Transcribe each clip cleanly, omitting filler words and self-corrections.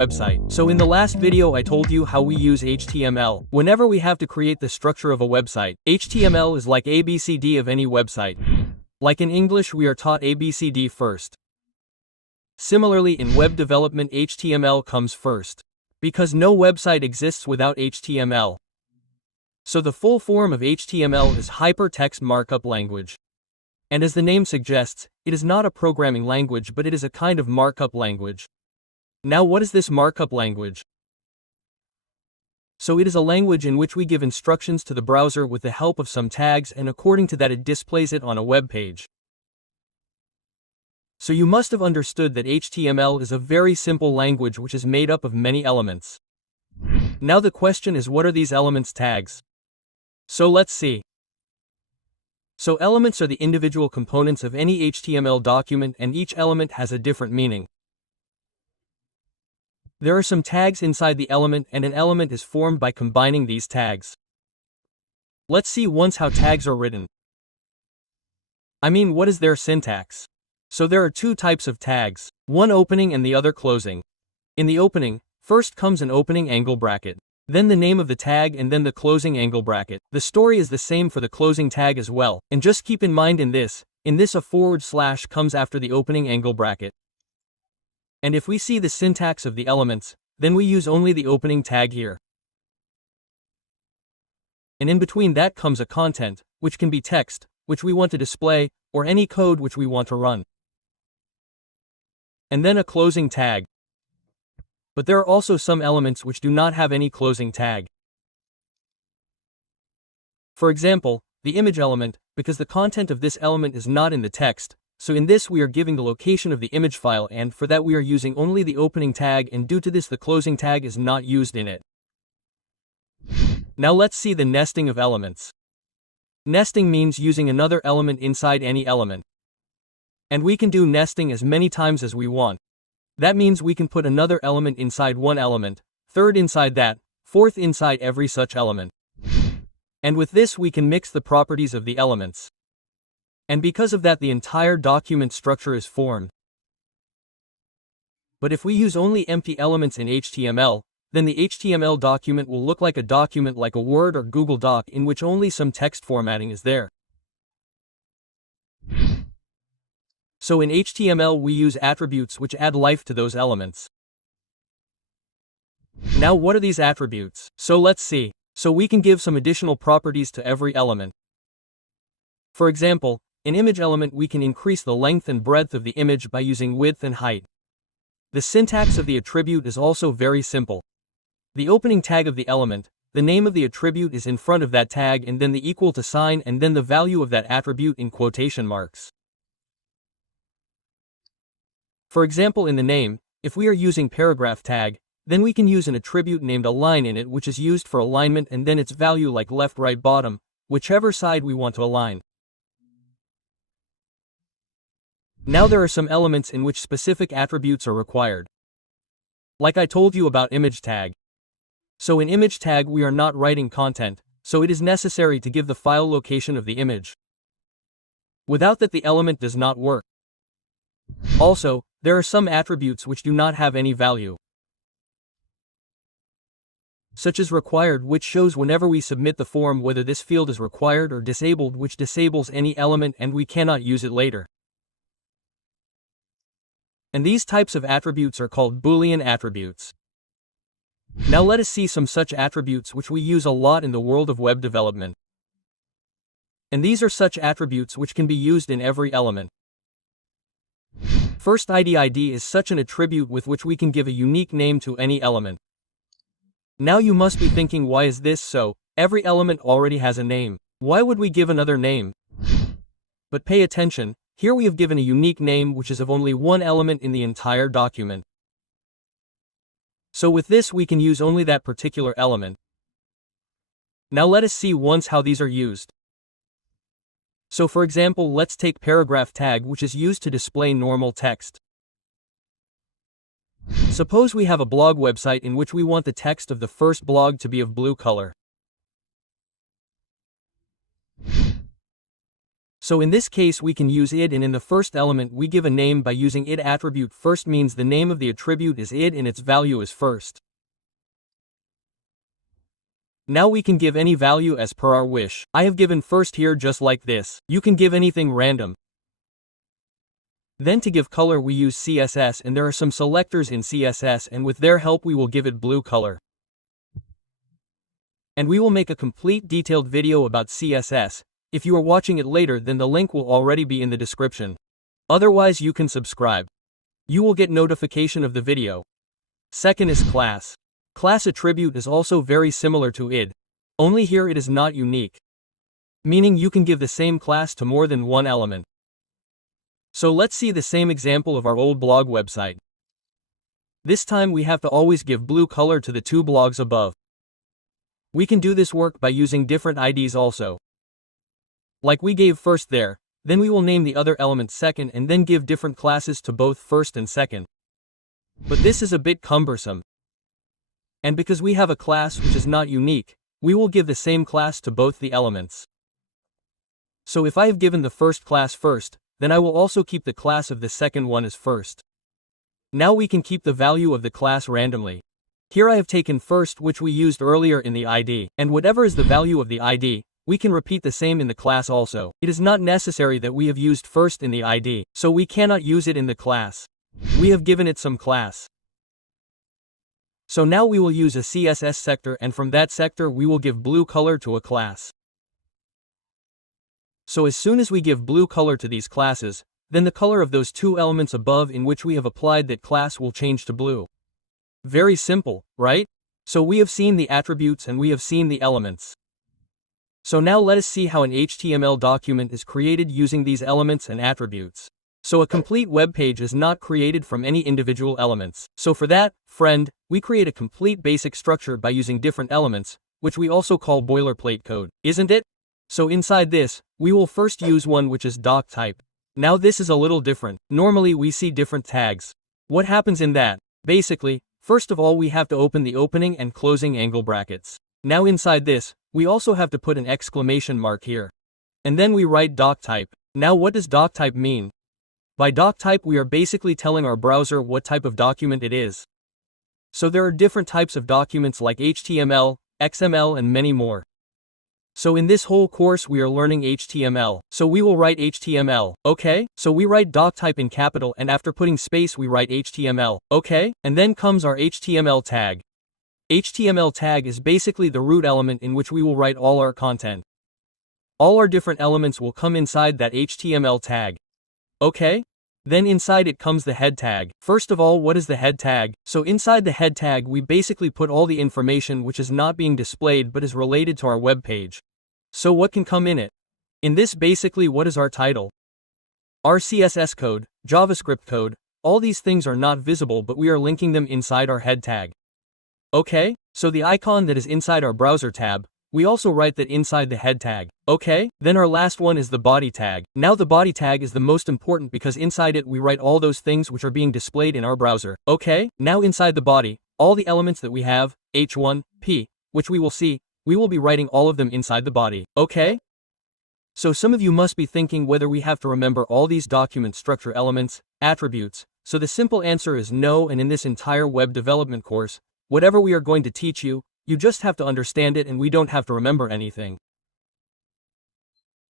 website. So in the last video I told you how we use HTML. Whenever we have to create the structure of a website, HTML is like ABCD of any website. Like in English we are taught ABCD first. Similarly in web development HTML comes first. Because no website exists without HTML. So the full form of HTML is Hypertext Markup Language. And as the name suggests, it is not a programming language but it is a kind of markup language. Now what is this markup language? So it is a language in which we give instructions to the browser with the help of some tags and according to that it displays it on a web page. So you must have understood that HTML is a very simple language which is made up of many elements. Now the question is, what are these elements tags? So let's see. So elements are the individual components of any HTML document and each element has a different meaning. There are some tags inside the element and an element is formed by combining these tags. Let's see once how tags are written. I mean, what is their syntax? So there are two types of tags, one opening and the other closing. In the opening, first comes an opening angle bracket, then the name of the tag and then the closing angle bracket. The story is the same for the closing tag as well, and just keep in mind in this a forward slash comes after the opening angle bracket. And if we see the syntax of the elements, then we use only the opening tag here. And in between that comes a content, which can be text, which we want to display, or any code which we want to run. And then a closing tag. But there are also some elements which do not have any closing tag. For example, the image element, because the content of this element is not in the text, so in this we are giving the location of the image file and for that we are using only the opening tag and due to this the closing tag is not used in it. Now let's see the nesting of elements. Nesting means using another element inside any element. And we can do nesting as many times as we want. That means we can put another element inside one element, third inside that, fourth inside every such element. And with this we can mix the properties of the elements. And because of that the entire document structure is formed. But if we use only empty elements in HTML, then the HTML document will look like a document like a Word or Google Doc in which only some text formatting is there. So in HTML we use attributes which add life to those elements. Now what are these attributes? So let's see. So we can give some additional properties to every element. For example, in image element we can increase the length and breadth of the image by using width and height. The syntax of the attribute is also very simple. The opening tag of the element, the name of the attribute is in front of that tag and then the equal to sign and then the value of that attribute in quotation marks. For example in the name, if we are using paragraph tag, then we can use an attribute named align in it which is used for alignment and then its value like left right bottom, whichever side we want to align. Now there are some elements in which specific attributes are required. Like I told you about image tag. So in image tag we are not writing content, so it is necessary to give the file location of the image. Without that the element does not work. Also, there are some attributes which do not have any value. Such as required, which shows whenever we submit the form whether this field is required, or disabled, which disables any element and we cannot use it later. And these types of attributes are called Boolean attributes. Now let us see some such attributes which we use a lot in the world of web development. And these are such attributes which can be used in every element. First, ID is such an attribute with which we can give a unique name to any element. Now you must be thinking, why is this so? Every element already has a name. Why would we give another name? But pay attention, here we have given a unique name which is of only one element in the entire document. So with this we can use only that particular element. Now let us see once how these are used. So for example, let's take paragraph tag which is used to display normal text. Suppose we have a blog website in which we want the text of the first blog to be of blue color. So in this case we can use id, and in the first element we give a name by using id attribute first means the name of the attribute is id and its value is first. Now we can give any value as per our wish. I have given first here just like this. You can give anything random. Then to give color we use CSS, and there are some selectors in CSS, and with their help we will give it blue color. And we will make a complete detailed video about CSS. If you are watching it later, then the link will already be in the description. Otherwise you can subscribe. You will get notification of the video. Second is class. Class attribute is also very similar to id. Only here it is not unique. Meaning you can give the same class to more than one element. So let's see the same example of our old blog website. This time we have to always give blue color to the two blogs above. We can do this work by using different IDs also. Like we gave first there, then we will name the other element second and then give different classes to both first and second. But this is a bit cumbersome. And because we have a class which is not unique, we will give the same class to both the elements. So if I have given the first class first, then I will also keep the class of the second one as first. Now we can keep the value of the class randomly. Here I have taken first, which we used earlier in the ID, and whatever is the value of the ID, we can repeat the same in the class also. It is not necessary that we have used first in the ID, so we cannot use it in the class. We have given it some class. So now we will use a CSS sector, and from that sector we will give blue color to a class. So as soon as we give blue color to these classes, then the color of those two elements above in which we have applied that class will change to blue. Very simple, right? So we have seen the attributes and we have seen the elements. So now let us see how an HTML document is created using these elements and attributes. So a complete web page is not created from any individual elements. So for that, friend, we create a complete basic structure by using different elements, which we also call boilerplate code, isn't it? So inside this, we will first use one which is doc type. Now this is a little different. Normally we see different tags. What happens in that? Basically, first of all we have to open the opening and closing angle brackets. Now inside this, we also have to put an exclamation mark here. And then we write doc type. Now what does doc type mean? By doc type we are basically telling our browser what type of document it is. So there are different types of documents like HTML, XML and many more. So in this whole course we are learning HTML. So we will write HTML, okay? So we write doc type in capital and after putting space we write HTML, okay? And then comes our HTML tag. HTML tag is basically the root element in which we will write all our content. All our different elements will come inside that HTML tag. Okay? Then inside it comes the head tag. First of all, what is the head tag? So inside the head tag we basically put all the information which is not being displayed but is related to our web page. So what can come in it? In this basically what is our title? Our CSS code, JavaScript code, all these things are not visible but we are linking them inside our head tag. Okay? So the icon that is inside our browser tab, we also write that inside the head tag. Okay? Then our last one is the body tag. Now the body tag is the most important because inside it we write all those things which are being displayed in our browser. Okay? Now inside the body, all the elements that we have, H1, P, which we will see, we will be writing all of them inside the body. Okay? So some of you must be thinking whether we have to remember all these document structure elements, attributes. So the simple answer is no, and in this entire web development course, whatever we are going to teach you, you just have to understand it and we don't have to remember anything.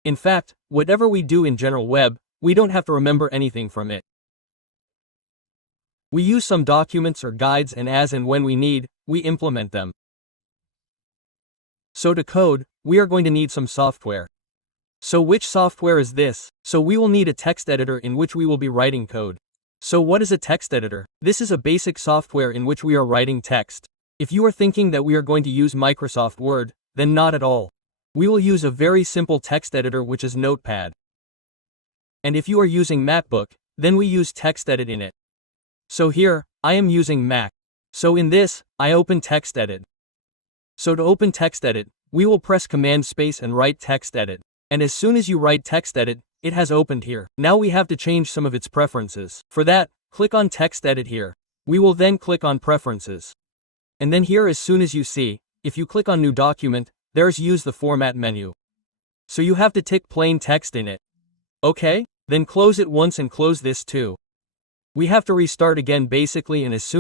In fact, whatever we do in general web, we don't have to remember anything from it. We use some documents or guides and as and when we need, we implement them. So to code, we are going to need some software. So which software is this? So we will need a text editor in which we will be writing code. So what is a text editor? This is a basic software in which we are writing text. If you are thinking that we are going to use Microsoft Word, then not at all. We will use a very simple text editor which is Notepad. And if you are using MacBook, then we use TextEdit in it. So here, I am using Mac. So in this, I open TextEdit. So to open TextEdit, we will press Command Space and write TextEdit. And as soon as you write TextEdit, it has opened here. Now we have to change some of its preferences. For that, click on TextEdit here. We will then click on Preferences. And then here as soon as you see, if you click on New Document, there's Use the Format menu. So you have to tick plain text in it. Okay? Then close it once and close this too. We have to restart again basically, and as soon